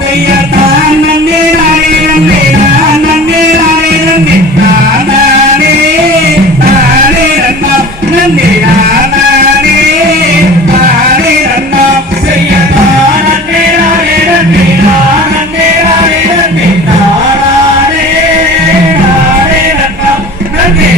सैतान में नान मे लाइ ते ताणे रंगा